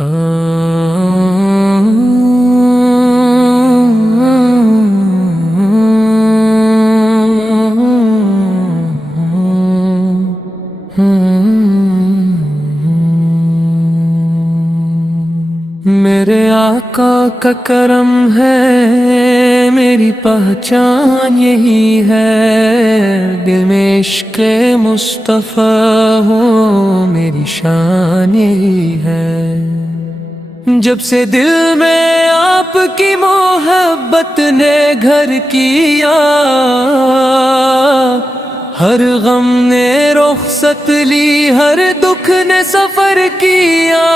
میرے آقا کا کرم ہے، میری پہچان یہی ہے، دل میں عشق مصطفیٰ ہو میری شان یہی ہے۔ جب سے دل میں آپ کی محبت نے گھر کیا، ہر غم نے رخصت لی، ہر دکھ نے سفر کیا۔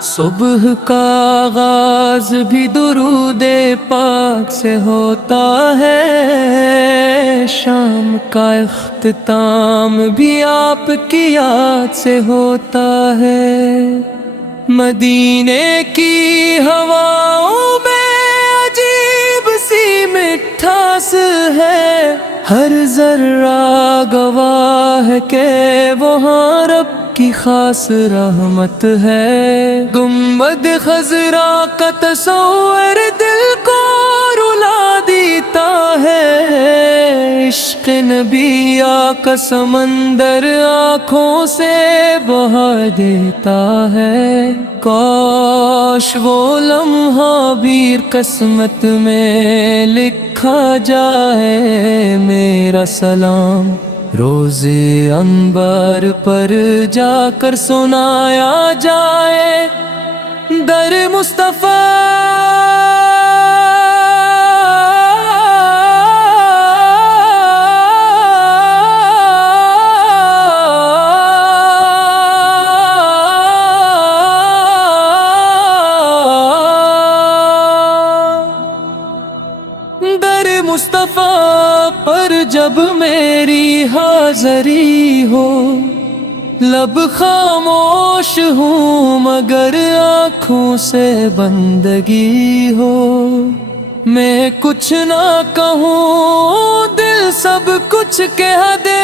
صبح کا آغاز بھی درود پاک سے ہوتا ہے، شام کا اختتام بھی آپ کی یاد سے ہوتا ہے۔ مدینے کی ہواؤں میں عجیب سی مٹھاس ہے، ہر ذرہ گواہ ہے کہ وہاں رب کی خاص رحمت ہے۔ گنبد خضرا کا تصور دل کو رلا دیتا ہے، عشق نبی کا سمندر آنکھوں سے بہا دیتا ہے۔ کاش وہ لمحہ بھی قسمت میں لکھا جائے، میرا سلام روز انبر پر جا کر سنایا جائے۔ در مصطفیٰ مصطفیٰ پر جب میری حاضری ہو، لب خاموش ہوں مگر آنکھوں سے بندگی ہو۔ میں کچھ نہ کہوں دل سب کچھ کہہ دے،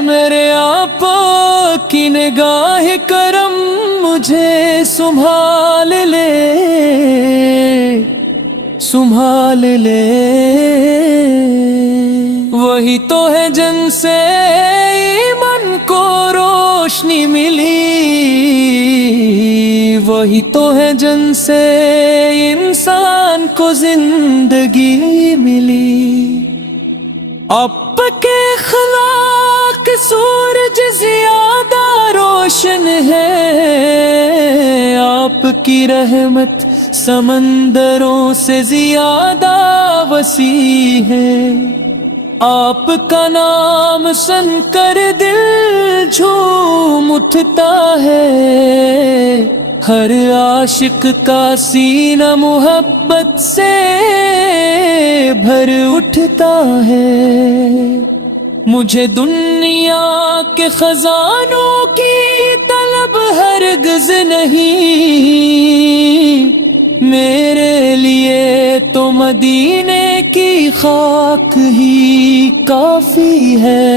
میرے آقا کی نگاہ کرم مجھے سنبھال لے، سنبھال لے۔ وہی تو ہے جن سے ایمان کو روشنی ملی، وہی تو ہے جن سے انسان کو زندگی ملی۔ آپ کے اخلاق سورج زیادہ روشن ہے، آپ کی رحمت سمندروں سے زیادہ وسیع ہے۔ آپ کا نام سن کر دل جھوم اٹھتا ہے، ہر عاشق کا سینہ محبت سے بھر اٹھتا ہے۔ مجھے دنیا کے خزانوں کی طلب ہرگز نہیں، میرے لیے تو مدینے کی خاک ہی کافی ہے۔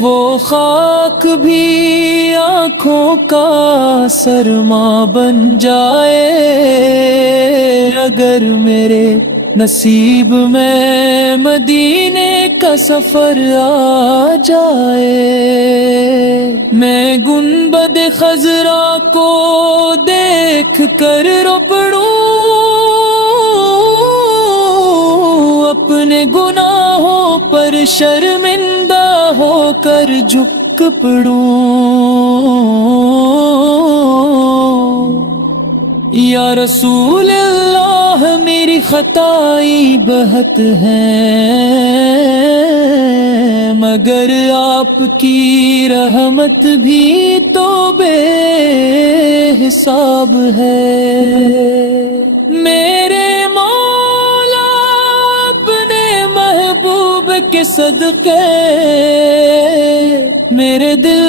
وہ خاک بھی آنکھوں کا سرما بن جائے، اگر میرے نصیب میں مدینے کا سفر آ جائے۔ میں گنبد خضرا کو دیکھ کر رو پڑوں، اپنے گناہوں پر شرمندہ ہو کر جھک پڑوں۔ یا رسول اللہ میری خطائی بہت ہے، مگر آپ کی رحمت بھی تو بے حساب ہے۔ میرے مولا اپنے محبوب کے صدقے میرے دل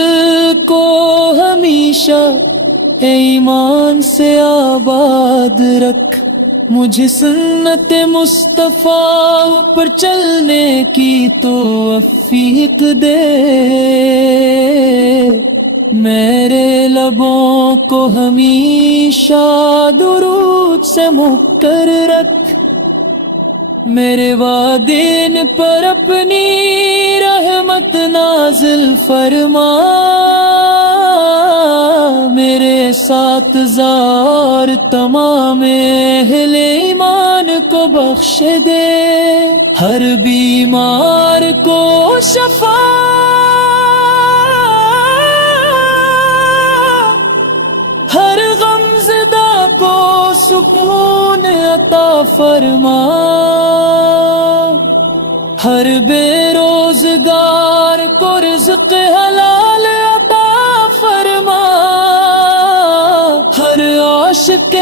کو ہمیشہ ایمان سے آباد رکھ، مجھے سنت مصطفیٰ پر چلنے کی توفیق دے، میرے لبوں کو ہمیشہ درود سے مکر رکھ، میرے والدین پر اپنی رحمت نازل فرما، میرے ساتھ زار تمام اہل ایمان کو بخش دے، ہر بیمار کو شفا، ہر غمزدہ کو سکون عطا فرما، ہر بے روزگار کو رزق حلال عطا فرما، ہر عاشق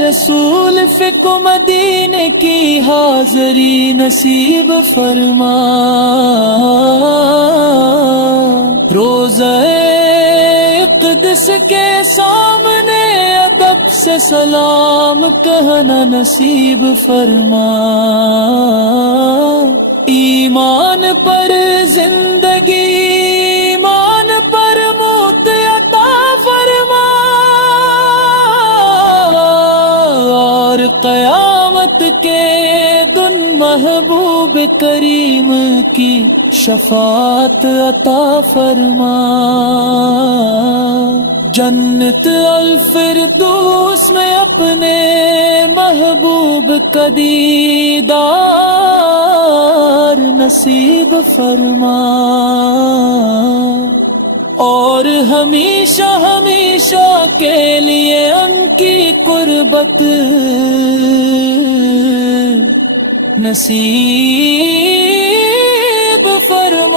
رسول فکر مدینے کی حاضری نصیب فرما، روضہ اقدس کے سامنے ادب سے سلام کہنا نصیب فرما، ایمان پر زندگی ایمان پر موت عطا فرما، اور قیامت کے دن محبوب کریم کی شفاعت عطا فرما، جنت الفردوس میں اپنے محبوب کا دیدار نصیب فرما، اور ہمیشہ ہمیشہ کے لیے ان کی قربت نصیب فرما۔